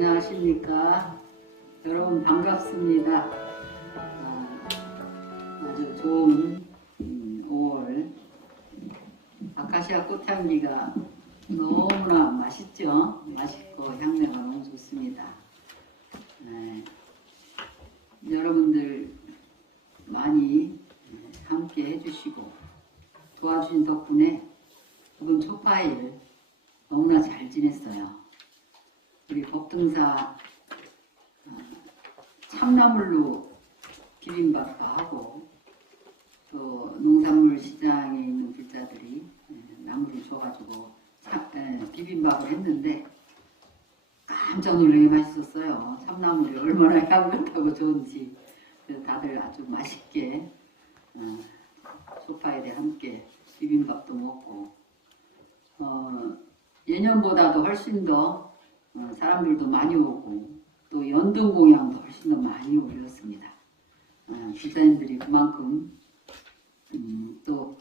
안녕하십니까. 여러분 반갑습니다. 아주 좋은 5월 아카시아 꽃향기가 너무나 맛있죠. 맛있고 향내가 너무 좋습니다. 여러분들 많이 함께 해주시고 도와주신 덕분에 이번 초파일 너무나 잘 지냈어요. 우리 법등사 참나물로 비빔밥도 하고 또 농산물 시장에 있는 불자들이 나물을 줘가지고 비빔밥을 했는데 깜짝 놀라게 맛있었어요. 참나물이 얼마나 향긋하고 좋은지. 그래서 다들 아주 맛있게 소파에 함께 비빔밥도 먹고 예년보다도 훨씬 더 사람들도 많이 오고 또 연등 공양도 훨씬 더 많이 올렸습니다. 기자님들이 그만큼 또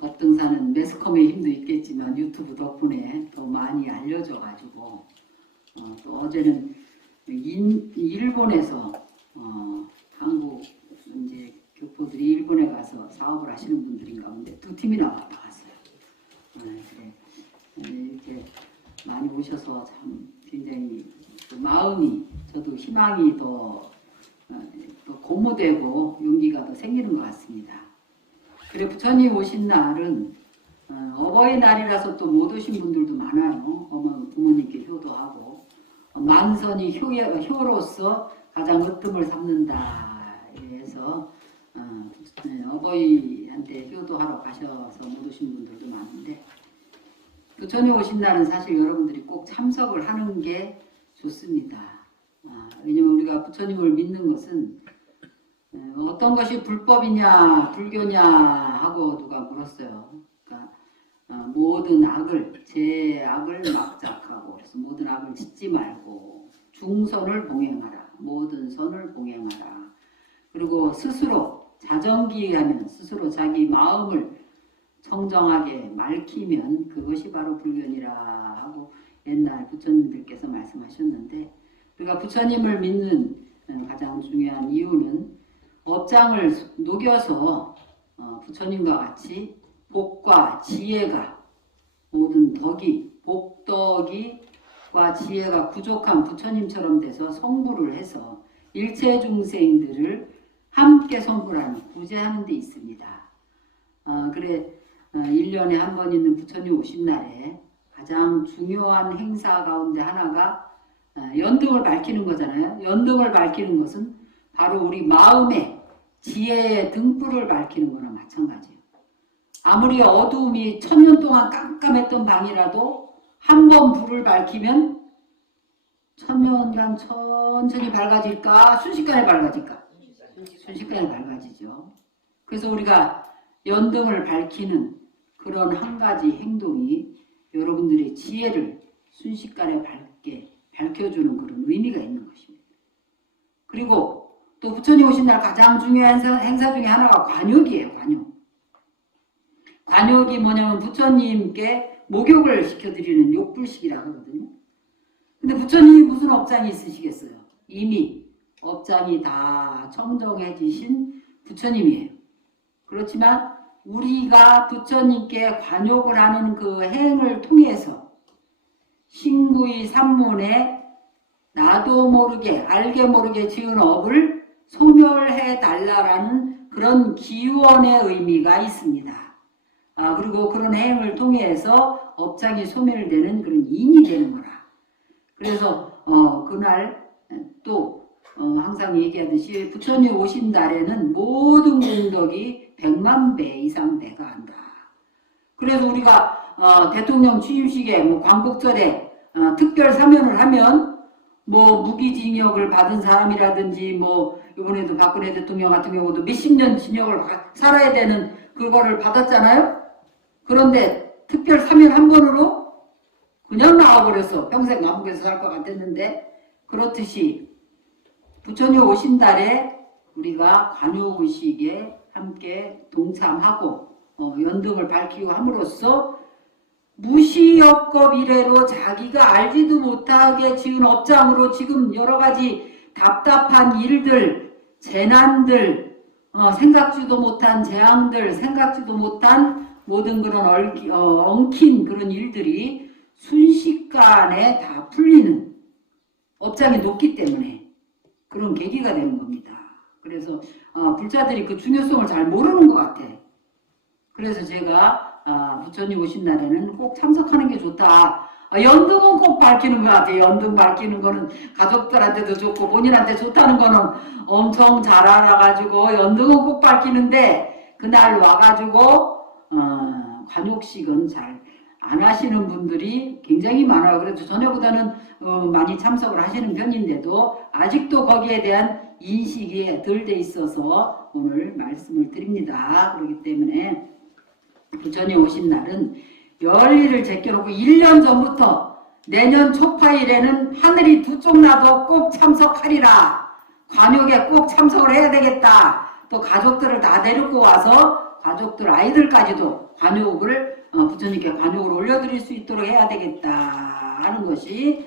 법등산은 매스컴의 힘도 있겠지만 유튜브 덕분에 더 많이 알려져가지고 또 어제는 일본에서 한국 이제 교포들이 일본에 가서 사업을 하시는 분들인 가운데 2팀이나 왔다 갔어요. 그래. 이렇게 많이 오셔서 참 굉장히 마음이 저도 희망이 더 고무되고 용기가 더 생기는 것 같습니다. 그래 부처님 오신 날은 어버이날이라서 또 못 오신 분들도 많아요. 부모님께 효도하고 만선이 효로서 가장 으뜸을 삼는다 해서 어버이한테 효도하러 가셔서 못 오신 분들도 많은데 부처님 오신 날은 사실 여러분들이 꼭 참석을 하는 게 좋습니다. 왜냐면 우리가 부처님을 믿는 것은 어떤 것이 불법이냐 불교냐 하고 누가 물었어요. 그러니까 모든 악을 제 악을 막작하고 그래서 모든 악을 짓지 말고 중선을 봉행하라. 모든 선을 봉행하라. 그리고 스스로 자정기하면 스스로 자기 마음을 청정하게 맑히면 그것이 바로 불견이라 하고 옛날 부처님들께서 말씀하셨는데 우리가 부처님을 믿는 가장 중요한 이유는 업장을 녹여서 부처님과 같이 복과 지혜가 모든 덕이 복덕이과 지혜가 부족한 부처님처럼 돼서 성불을 해서 일체 중생들을 함께 성불하는 구제하는 데 있습니다. 그래 1년에 한 번 있는 부처님 오신 날에 가장 중요한 행사 가운데 하나가 연등을 밝히는 거잖아요. 연등을 밝히는 것은 바로 우리 마음의 지혜의 등불을 밝히는 거나 마찬가지예요. 아무리 어두움이 1000년 동안 깜깜했던 방이라도 한 번 불을 밝히면 1000년간 천천히 밝아질까? 순식간에 밝아질까? 순식간에 밝아지죠. 그래서 우리가 연등을 밝히는 그런 한 가지 행동이 여러분들의 지혜를 순식간에 밝게 밝혀주는 그런 의미가 있는 것입니다. 그리고 또 부처님 오신 날 가장 중요한 행사 중에 하나가 관욕이에요. 관욕. 관욕이 뭐냐면 부처님께 목욕을 시켜드리는 욕불식이라고 하거든요. 근데 부처님이 무슨 업장이 있으시겠어요? 이미 업장이 다 청정해지신 부처님이에요. 그렇지만 우리가 부처님께 관욕을 하는 그 행을 통해서 신구의 삼문에 나도 모르게 알게 모르게 지은 업을 소멸해 달라라는 그런 기원의 의미가 있습니다. 그리고 그런 행을 통해서 업장이 소멸되는 그런 인이 되는 거라. 그래서 그날 또 항상 얘기하듯이 부처님 오신 날에는 모든功德이 100만 배 이상 배가 한다. 그래서 우리가 대통령 취임식에 광복절에 특별 사면을 하면 무기징역을 받은 사람이라든지 이번에도 박근혜 대통령 같은 경우도 몇십 년 징역을 살아야 되는 그거를 받았잖아요. 그런데 특별 사면 한 번으로 그냥 나와버렸어. 평생 감옥에서 살 것 같았는데 그렇듯이 부처님 오신 달에 우리가 관욕의식에 함께 동참하고 연등을 밝히고 함으로써 무시역급 이래로 자기가 알지도 못하게 지은 업장으로 지금 여러 가지 답답한 일들, 재난들, 생각지도 못한 재앙들, 생각지도 못한 모든 그런 엉킨 그런 일들이 순식간에 다 풀리는 업장이 높기 때문에 그런 계기가 되는 겁니다. 그래서 불자들이 그 중요성을 잘 모르는 것 같아. 그래서 제가 부처님 오신 날에는 꼭 참석하는 게 좋다. 연등은 꼭 밝히는 것 같아요. 연등 밝히는 거는 가족들한테도 좋고 본인한테 좋다는 거는 엄청 잘 알아가지고 연등은 꼭 밝히는데 그날 와가지고 관욕식은 잘 안 하시는 분들이 굉장히 많아요. 그래서 전에보다는 많이 참석을 하시는 편인데도 아직도 거기에 대한 인식이 덜 돼 있어서 오늘 말씀을 드립니다. 그렇기 때문에 부처님 오신 날은 열일을 제껴놓고 1년 전부터 내년 초파일에는 하늘이 두 쪽 나도 꼭 참석하리라. 관욕에 꼭 참석을 해야 되겠다. 또 가족들을 다 데리고 와서 가족들 아이들까지도 관욕을 부처님께 관욕을 올려드릴 수 있도록 해야 되겠다 하는 것이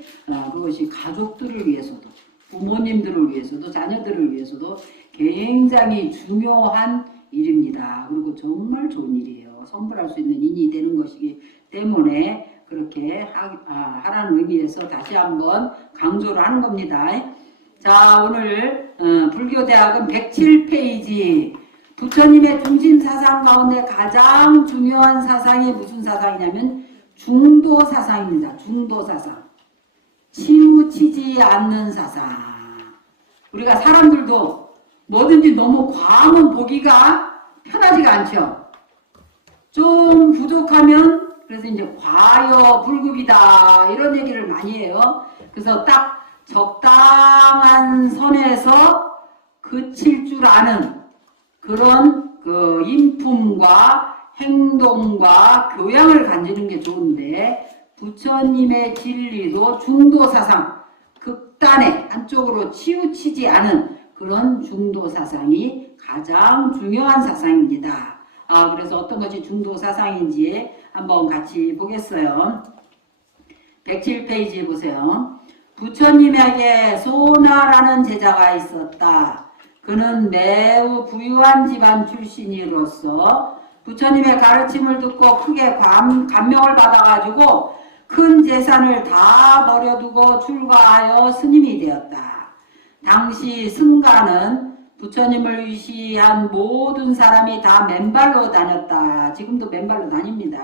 그것이 가족들을 위해서도 부모님들을 위해서도 자녀들을 위해서도 굉장히 중요한 일입니다. 그리고 정말 좋은 일이에요. 성불할 수 있는 인이 되는 것이기 때문에 그렇게 하라는 의미에서 다시 한번 강조를 하는 겁니다. 자, 오늘 불교대학은 107페이지 부처님의 중심 사상 가운데 가장 중요한 사상이 무슨 사상이냐면 중도 사상입니다. 중도 사상. 치우치지 않는 사상. 우리가 사람들도 뭐든지 너무 과하면 보기가 편하지가 않죠. 좀 부족하면 그래서 이제 과여불급이다 이런 얘기를 많이 해요. 그래서 딱 적당한 선에서 그칠 줄 아는 그런 그 인품과 행동과 교양을 가지는 게 좋은데 부처님의 진리도 중도사상, 극단의 한쪽으로 치우치지 않은 그런 중도사상이 가장 중요한 사상입니다. 그래서 어떤 것이 중도사상인지 한번 같이 보겠어요. 107페이지 보세요. 부처님에게 소나라는 제자가 있었다. 그는 매우 부유한 집안 출신으로서 부처님의 가르침을 듣고 크게 감명을 받아가지고 큰 재산을 다 버려두고 출가하여 스님이 되었다. 당시 승가는 부처님을 위시한 모든 사람이 다 맨발로 다녔다. 지금도 맨발로 다닙니다.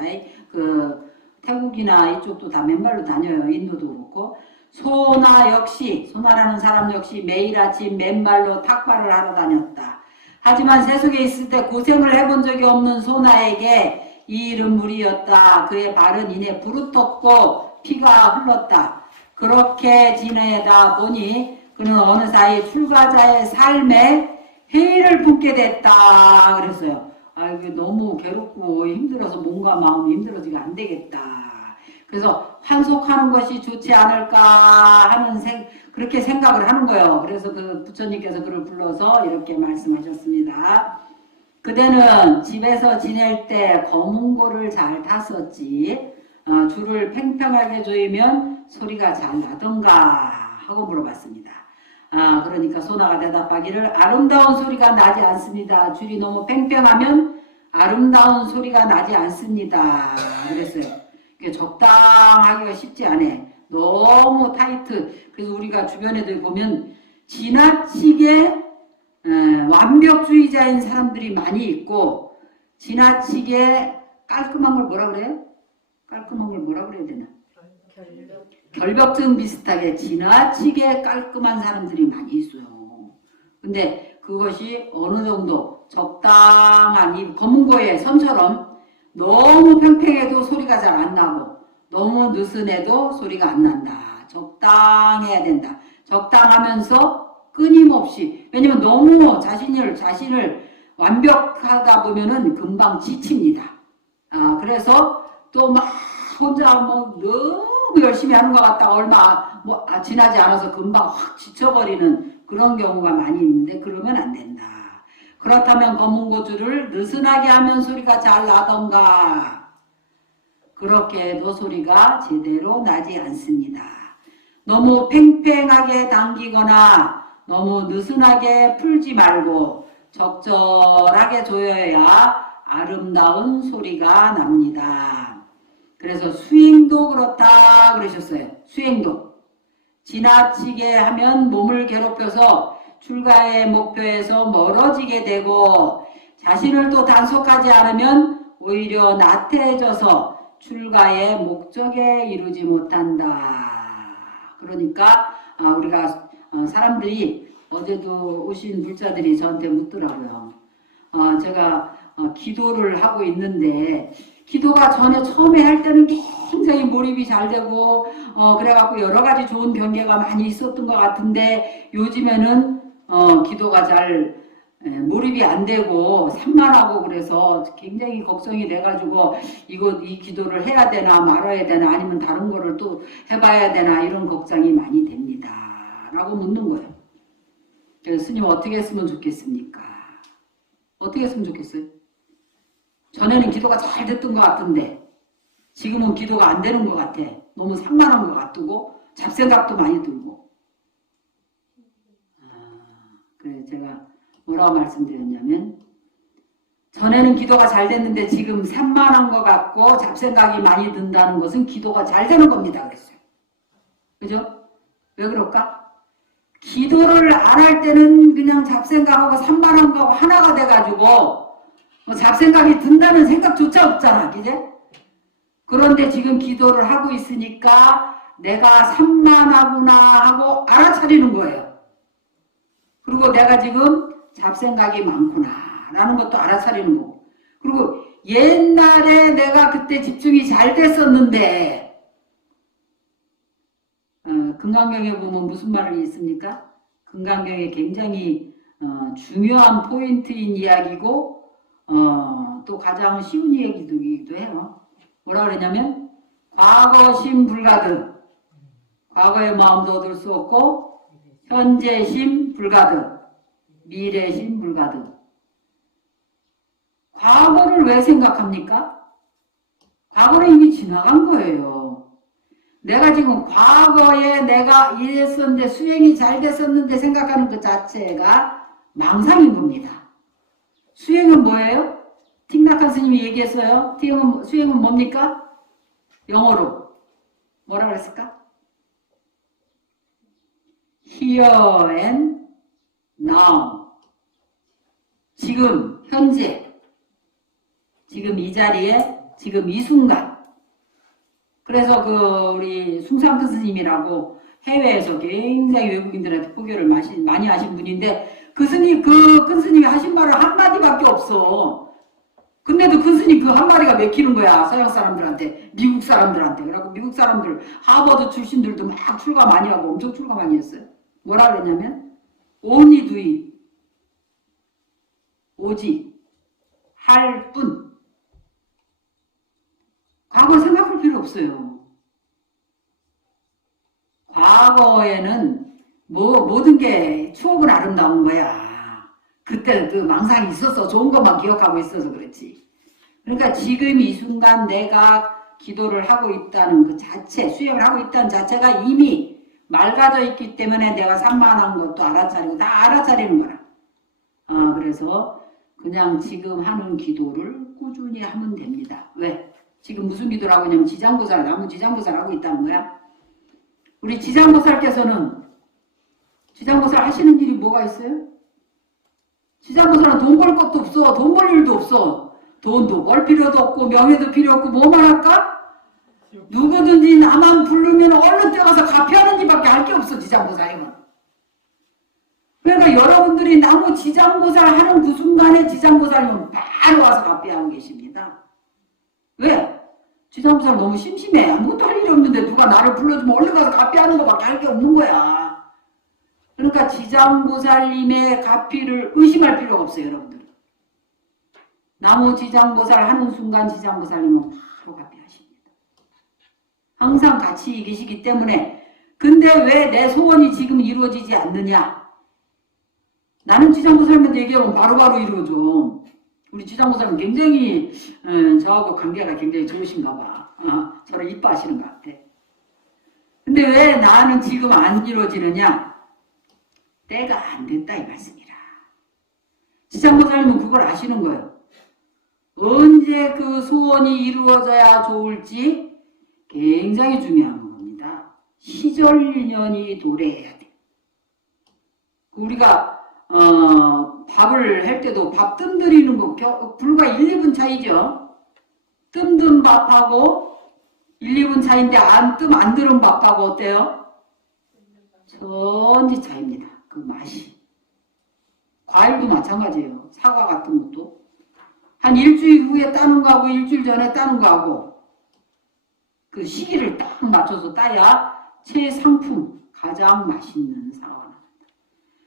그 태국이나 이쪽도 다 맨발로 다녀요. 인도도 그렇고. 소나라는 사람 역시 매일 아침 맨발로 탁발을 하러 다녔다. 하지만 세속에 있을 때 고생을 해본 적이 없는 소나에게 이 일은 무리였다. 그의 발은 이내 부르떴고 피가 흘렀다. 그렇게 지내다 보니 그는 어느 사이 출가자의 삶에 해를 품게 됐다. 그랬어요. 이게 너무 괴롭고 힘들어서 몸과 마음이 힘들어지가 안 되겠다. 그래서 환속하는 것이 좋지 않을까 하는 그렇게 생각을 하는 거예요. 그래서 그 부처님께서 그를 불러서 이렇게 말씀하셨습니다. 그대는 집에서 지낼 때 거문고를 잘 탔었지. 줄을 팽팽하게 조이면 소리가 잘 나던가 하고 물어봤습니다. 그러니까 소나가 대답하기를 아름다운 소리가 나지 않습니다. 줄이 너무 팽팽하면 아름다운 소리가 나지 않습니다. 그랬어요. 적당하기가 쉽지 않아. 너무 타이트. 그래서 우리가 주변에도 보면 지나치게 완벽주의자인 사람들이 많이 있고 지나치게 깔끔한 걸 뭐라 그래요? 깔끔한 걸 뭐라 그래야 되나? 결벽증 비슷하게 지나치게 깔끔한 사람들이 많이 있어요. 근데 그것이 어느 정도 적당한 이 검은고의 선처럼 너무 팽팽해도 소리가 잘 안 나고 너무 느슨해도 소리가 안 난다. 적당해야 된다. 적당하면서 끊임없이. 왜냐면 너무 자신을 완벽하다 보면은 금방 지칩니다. 그래서 또 막 혼자 뭐 너무 열심히 하는 것 같다가 얼마 지나지 않아서 금방 확 지쳐버리는 그런 경우가 많이 있는데 그러면 안 된다. 그렇다면 검은고줄을 느슨하게 하면 소리가 잘 나던가 그렇게 해도 소리가 제대로 나지 않습니다. 너무 팽팽하게 당기거나 너무 느슨하게 풀지 말고 적절하게 조여야 아름다운 소리가 납니다. 그래서 수행도 그렇다 그러셨어요. 수행도. 지나치게 하면 몸을 괴롭혀서 출가의 목표에서 멀어지게 되고 자신을 또 단속하지 않으면 오히려 나태해져서 출가의 목적에 이루지 못한다. 그러니까 우리가 사람들이 어제도 오신 불자들이 저한테 묻더라고요. 제가 기도를 하고 있는데 기도가 전에 처음에 할 때는 굉장히 몰입이 잘 되고 그래갖고 여러 가지 좋은 변화가 많이 있었던 것 같은데 요즘에는 기도가 잘 몰입이 안 되고 산만하고 그래서 굉장히 걱정이 돼가지고 이 기도를 해야 되나 말아야 되나 아니면 다른 거를 또 해봐야 되나 이런 걱정이 많이 됩니다. 라고 묻는 거예요. 그래서 스님 어떻게 했으면 좋겠습니까? 어떻게 했으면 좋겠어요? 전에는 기도가 잘 됐던 것 같은데 지금은 기도가 안 되는 것 같아. 너무 산만한 것 같고 잡생각도 많이 들고. 그래서 제가 뭐라고 말씀드렸냐면 전에는 기도가 잘 됐는데 지금 산만한 것 같고 잡생각이 많이 든다는 것은 기도가 잘 되는 겁니다. 그랬어요. 그죠? 왜 그럴까? 기도를 안 할 때는 그냥 잡생각하고 산만한 거하고 하나가 돼가지고 잡생각이 든다는 생각조차 없잖아. 그제? 그런데 지금 기도를 하고 있으니까 내가 산만하구나 하고 알아차리는 거예요. 그리고 내가 지금 잡생각이 많구나 라는 것도 알아차리는 거고. 그리고 옛날에 내가 그때 집중이 잘 됐었는데 금강경에 보면 무슨 말이 있습니까? 금강경에 굉장히 중요한 포인트인 이야기고 또 가장 쉬운 이야기이기도 해요. 뭐라 그러냐면 과거심 불가득, 과거의 마음도 얻을 수 없고 현재심 불가득, 미래심 불가득. 과거를 왜 생각합니까? 과거는 이미 지나간 거예요. 내가 지금 과거에 내가 이랬었는데 수행이 잘 됐었는데 생각하는 그 자체가 망상인 겁니다. 수행은 뭐예요? 틱낙한 스님이 얘기했어요. 수행은 뭡니까? 영어로 뭐라 그랬을까? Here and now. 지금 현재 지금 이 자리에 지금 이 순간. 그래서 우리 숭상큰 스님이라고 해외에서 굉장히 외국인들한테 포교를 많이 하신 분인데 그 큰 스님이 하신 말은 한마디밖에 없어. 근데도 큰 스님 그 한마디가 맥히는 거야. 서양 사람들한테, 미국 사람들한테. 그래갖고 미국 사람들, 하버드 출신들도 막 출가 많이 하고 엄청 출가 많이 했어요. 뭐라 그랬냐면 only do it. 오직 할 뿐. 과거 생각할 필요 없어요. 과거에는 모든 게 추억은 아름다운 거야. 그때 그 망상이 있어서 좋은 것만 기억하고 있어서 그렇지. 그러니까 지금 이 순간 내가 기도를 하고 있다는 그 자체, 수행을 하고 있다는 자체가 이미 맑아져 있기 때문에 내가 산만한 것도 알아차리고 다 알아차리는 거라. 그래서 그냥 지금 하는 기도를 꾸준히 하면 됩니다. 왜? 지금 무슨 기도를 하고 있냐면 지장보살, 나무 지장보살 하고 있다는 거야. 우리 지장보살께서는 지장보살 하시는 일이 뭐가 있어요? 지장보살은 돈 벌 것도 없어. 돈 벌 일도 없어. 돈도 벌 필요도 없고 명예도 필요 없고 뭐만 할까? 누구든지 나만 부르면 얼른 뛰어가서 가피하는 일밖에 할 게 없어. 지장보살이면. 그러니까 여러분들이 나무 지장보살 하는 그 순간에 지장보살이면 바로 와서 가피하고 계십니다. 왜? 지장보살 너무 심심해. 아무것도 할 일이 없는데 누가 나를 불러주면 얼른 가서 가피하는 것밖에 할 게 없는 거야. 그러니까 지장보살님의 가피를 의심할 필요가 없어요. 여러분들. 나무 지장보살 하는 순간 지장보살님은 바로 가피하십니다. 항상 같이 계시기 때문에. 근데 왜 내 소원이 지금 이루어지지 않느냐? 나는 지장보살님한테 얘기하면 바로바로 이루어져. 우리 지장보살님 굉장히 저하고 관계가 굉장히 좋으신가 봐. 저를 이뻐하시는 것 같아. 근데 왜 나는 지금 안 이루어지느냐? 때가 안 됐다 이 말씀이라. 지장보살님은 그걸 아시는 거예요. 언제 그 소원이 이루어져야 좋을지 굉장히 중요한 겁니다. 시절인연이 도래해야 돼. 우리가 밥을 할 때도 밥 뜸 들이는 거 불과 1, 2분 차이죠. 뜸든 밥하고 1, 2분 차이인데 뜸 안 들은 밥하고 어때요? 천지 차이입니다. 그 맛이. 과일도 마찬가지예요. 사과 같은 것도. 한 일주일 후에 따는 거하고 일주일 전에 따는 거하고 그 시기를 딱 맞춰서 따야 최상품, 가장 맛있는 사과가 납니다.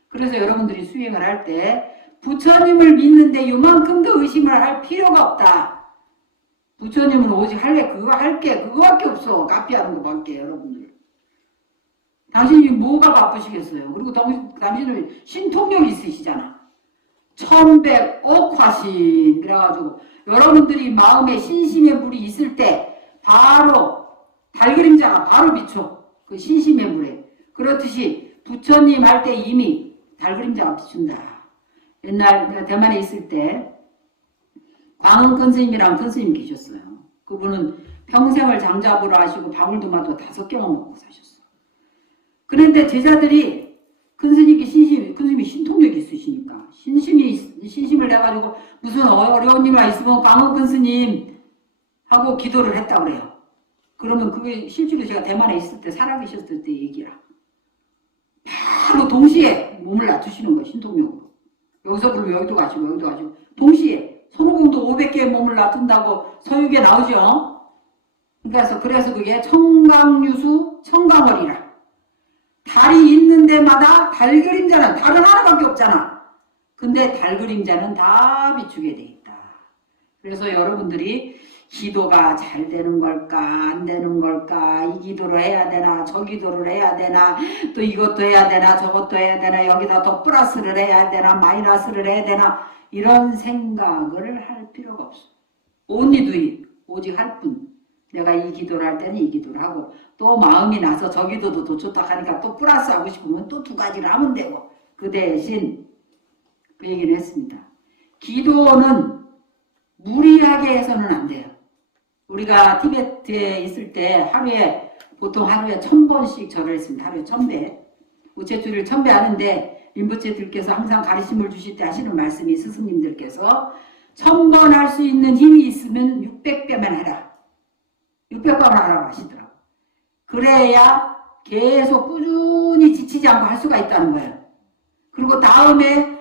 그래서 여러분들이 수행을 할 때 부처님을 믿는데 요만큼도 의심을 할 필요가 없다. 부처님은 오직 할래 그거 할게 그거밖에 없어. 카피하는 거밖에. 여러분들 당신이 뭐가 바쁘시겠어요. 그리고 당신은 신통력이 있으시잖아. 천백억화신. 그래가지고 여러분들이 마음에 신심의 물이 있을 때 바로 달그림자가 바로 비춰. 그 신심의 물에. 그렇듯이 부처님 할 때 이미 달그림자가 비춘다. 옛날 내가 대만에 있을 때 광흥 큰 스님이랑 큰 스님 계셨어요. 그분은 평생을 장잡으로 하시고 방울토마토 5개만 먹고 사셨어. 그런데 제자들이 큰 스님이 신통력이 있으시니까 신심을 내가지고 무슨 어려운 일만 있으면 광흥 큰 스님 하고 기도를 했다 그래요. 그러면 그게 실제로 제가 대만에 있을 때 살아계셨을 때 얘기라. 바로 동시에 몸을 낮추시는 거예요. 신통력으로. 여기서 그러면 여기도 가시고 동시에 손오공도 500개의 몸을 놔둔다고 서유기에 나오죠. 그래서 그게 청강유수 청강월이라. 달이 있는 데마다 달 그림자는 달은 하나밖에 없잖아. 근데 달 그림자는 다 비추게 돼 있다. 그래서 여러분들이 기도가 잘 되는 걸까 안 되는 걸까, 이 기도를 해야 되나 저 기도를 해야 되나, 또 이것도 해야 되나 저것도 해야 되나, 여기다 더 플러스를 해야 되나 마이너스를 해야 되나, 이런 생각을 할 필요가 없어. only do it. 오직 할 뿐. 내가 이 기도를 할 때는 이 기도를 하고, 또 마음이 나서 저 기도도 더 좋다 하니까 또 플러스 하고 싶으면 또 2가지를 하면 되고. 그 대신 그 얘기를 했습니다. 기도는 무리하게 해서는 안 돼요. 우리가 티베트에 있을 때 보통 하루에 1000번씩 절을 했습니다. 하루에 1000배. 우체투리를 1000배 하는데 림부체들께서 항상 가르침을 주실 때 하시는 말씀이, 스승님들께서 1000번 할 수 있는 힘이 있으면 600배만 해라. 600번을 하라고 하시더라고요. 그래야 계속 꾸준히 지치지 않고 할 수가 있다는 거예요. 그리고 다음에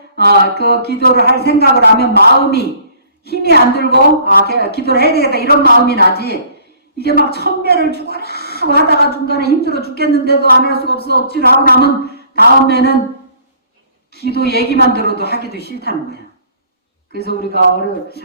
그 기도를 할 생각을 하면 마음이 힘이 안 들고 기도를 해야 되겠다 이런 마음이 나지, 이게 막 1000배를 죽어라 하다가 중간에 힘들어 죽겠는데도 안 할 수가 없어 억지로 하고 나면 다음에는 기도 얘기만 들어도 하기도 싫다는 거야. 그래서 우리가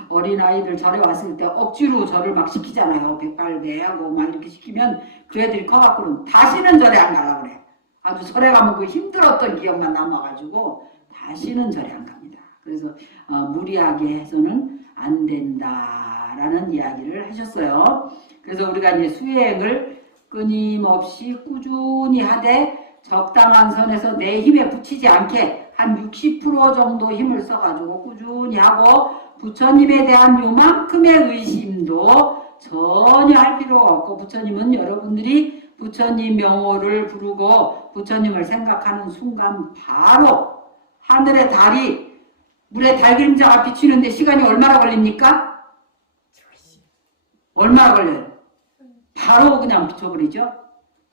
어린아이들 절에 왔을 때 억지로 절을 막 시키잖아요. 백발배하고 막 이렇게 시키면 그 애들이 커갖고는 다시는 절에 안 가려고 그래. 아주 절에 가면 그 힘들었던 기억만 남아가지고 다시는 절에 안 갑니다. 그래서 무리하게 해서는 안 된다라는 이야기를 하셨어요. 그래서 우리가 이제 수행을 끊임없이 꾸준히 하되 적당한 선에서 내 힘에 붙이지 않게 한 60% 정도 힘을 써가지고 꾸준히 하고, 부처님에 대한 요만큼의 의심도 전혀 할 필요가 없고, 부처님은 여러분들이 부처님 명호를 부르고 부처님을 생각하는 순간 바로 하늘의 달이 물에 달 그림자가 비추는데 시간이 얼마나 걸립니까? 얼마나 걸려요? 바로 그냥 비춰버리죠?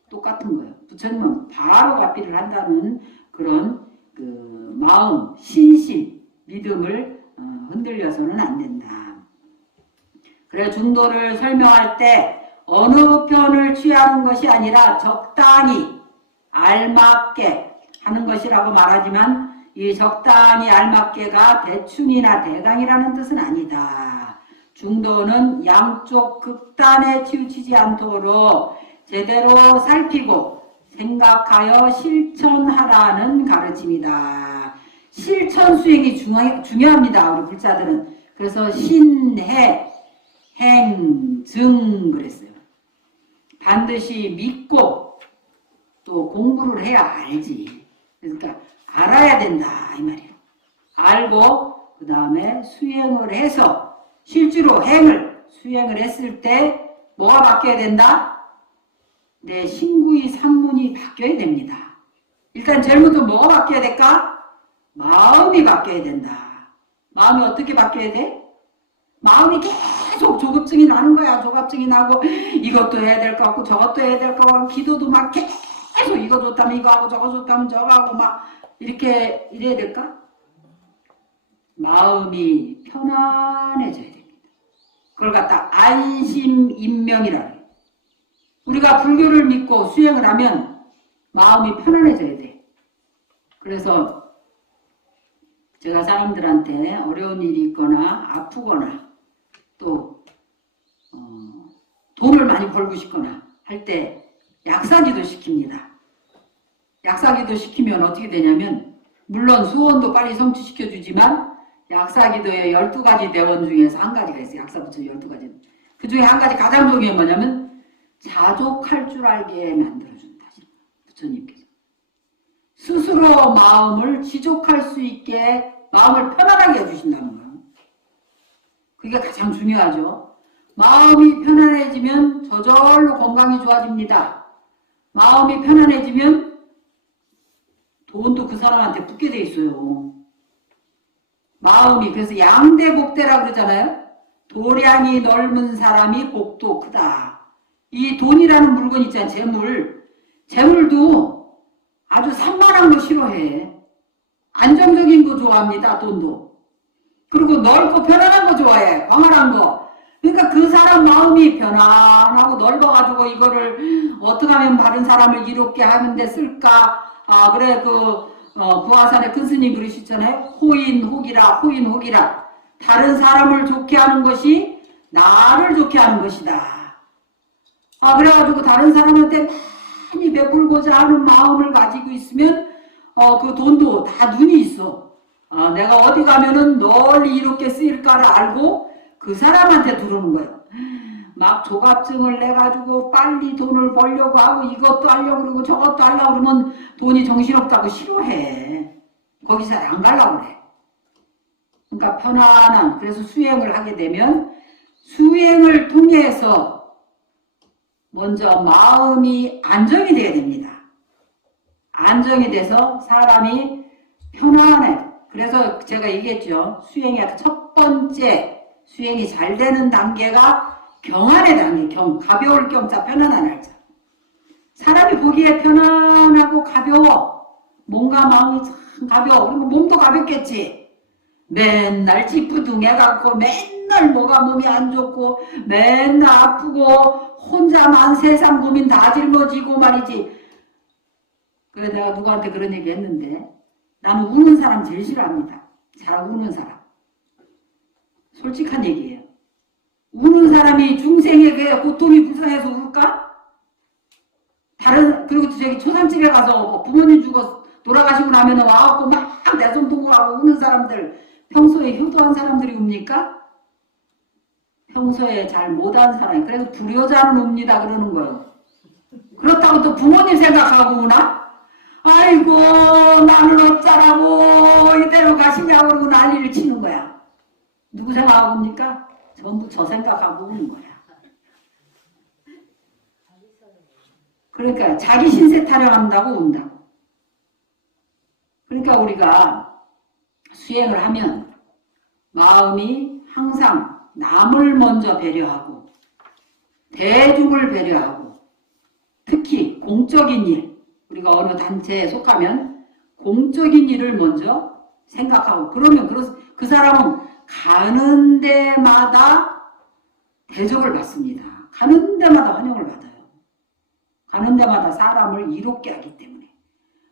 똑같은 거예요. 부처님은 바로 가피를 한다는 그런 그 마음, 신심, 믿음을 흔들려서는 안 된다. 그래 중도를 설명할 때 어느 편을 취하는 것이 아니라 적당히 알맞게 하는 것이라고 말하지만, 이 적당히 알맞게가 대충이나 대강이라는 뜻은 아니다. 중도는 양쪽 극단에 치우치지 않도록 제대로 살피고 생각하여 실천하라는 가르침이다. 실천 수행이 중요합니다. 우리 불자들은. 그래서 신해, 행, 증 그랬어요. 반드시 믿고 또 공부를 해야 알지. 그러니까 알아야 된다 이 말이에요. 알고 그 다음에 수행을 해서 실제로 수행을 했을 때 뭐가 바뀌어야 된다? 내 신구의 산문이 바뀌어야 됩니다. 일단 제일 먼저 뭐가 바뀌어야 될까? 마음이 바뀌어야 된다. 마음이 어떻게 바뀌어야 돼? 마음이 계속 조급증이 나는 거야. 조급증이 나고 이것도 해야 될 것 같고 저것도 해야 될 것 같고 기도도 막 계속 이거 좋다면 이거 하고 저거 좋다면 저거 하고 막 이렇게 이래야 될까? 마음이 편안해져야 됩니다. 그걸 갖다 안심인명이라 해요. 우리가 불교를 믿고 수행을 하면 마음이 편안해져야 돼. 그래서 제가 사람들한테 어려운 일이 있거나 아프거나 또 돈을 많이 벌고 싶거나 할 때 약사기도 시킵니다. 약사기도 시키면 어떻게 되냐면 물론 수원도 빨리 성취시켜 주지만 약사기도의 12가지 대원 중에서 한 가지가 있어요. 약사부처 12가지. 그 중에 한 가지 가장 중요한 게 뭐냐면 자족할 줄 알게 만들어준다. 부처님께서. 스스로 마음을 지족할 수 있게 마음을 편안하게 해주신다는 거예요. 그게 가장 중요하죠. 마음이 편안해지면 저절로 건강이 좋아집니다. 마음이 편안해지면 돈도 그 사람한테 붙게 돼 있어요. 마음이 그래서 양대복대라 그러잖아요. 도량이 넓은 사람이 복도 크다. 이 돈이라는 물건 있잖아요. 재물도 아주 산만한 거 싫어해. 안정적인 거 좋아합니다. 돈도. 그리고 넓고 편안한 거 좋아해. 광활한 거. 그러니까 그 사람 마음이 편안하고 넓어가지고 이거를 어떻게 하면 다른 사람을 이롭게 하는데 쓸까. 그래 부하산의 큰 스님 그러시잖아요. 호인호기라. 다른 사람을 좋게 하는 것이 나를 좋게 하는 것이다. 그래가지고 다른 사람한테 많이 베풀고자 하는 마음을 가지고 있으면 그 돈도 다 눈이 있어. 내가 어디 가면은 널리 이렇게 쓰일까를 알고 그 사람한테 들어오는 거예요. 막 조갑증을 내가지고 빨리 돈을 벌려고 하고 이것도 하려고 그러고 저것도 하려고 그러면 돈이 정신없다고 싫어해. 거기 잘 안 가려고 그래. 그러니까 편안한, 그래서 수행을 하게 되면 수행을 통해서 먼저 마음이 안정이 돼야 됩니다. 안정이 돼서 사람이 편안해. 그래서 제가 얘기했죠. 수행의 첫 번째 수행이 잘 되는 단계가 경안의 단계, 가벼울 경자, 편안한 할자. 사람이 보기에 편안하고 가벼워. 몸과 마음이 참 가벼워. 그리고 몸도 가볍겠지. 맨날 찌뿌둥해갖고 맨날 몸이 안 좋고 맨날 아프고 혼자만 세상 고민 다 짊어지고 말이지. 그래 내가 누구한테 그런 얘기 했는데 나는 우는 사람 제일 싫어합니다. 잘 우는 사람. 솔직한 얘기예요. 우는 사람이 중생에게 고통이 불쌍해서 울까? 그리고 저기 초상집에 가서 부모님 죽어 돌아가시고 나면 와갖고 막 내 손 동고 하고 우는 사람들, 평소에 효도한 사람들이 웁니까? 평소에 잘 못한 사람이, 그래서 불효자는 웁니다 그러는 거예요. 그렇다고 또 부모님 생각하고 우나? 아이고 나는 어쩌라고 이대로 가시냐고 그러고 난리를 치는 거야. 누구 생각하고 웁니까? 전부 저 생각하고 우는 거야. 그러니까 자기 신세 타령한다고 운다고. 그러니까 우리가 수행을 하면 마음이 항상 남을 먼저 배려하고 대중을 배려하고 특히 공적인 일, 우리가 어느 단체에 속하면 공적인 일을 먼저 생각하고 그러면 그 사람은 가는 데마다 대접을 받습니다. 가는 데마다 환영을 받아요. 가는 데마다 사람을 이롭게 하기 때문에.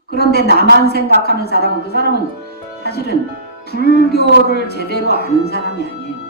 그런데 나만 생각하는 사람은 그 사람은 사실은 불교를 제대로 아는 사람이 아니에요.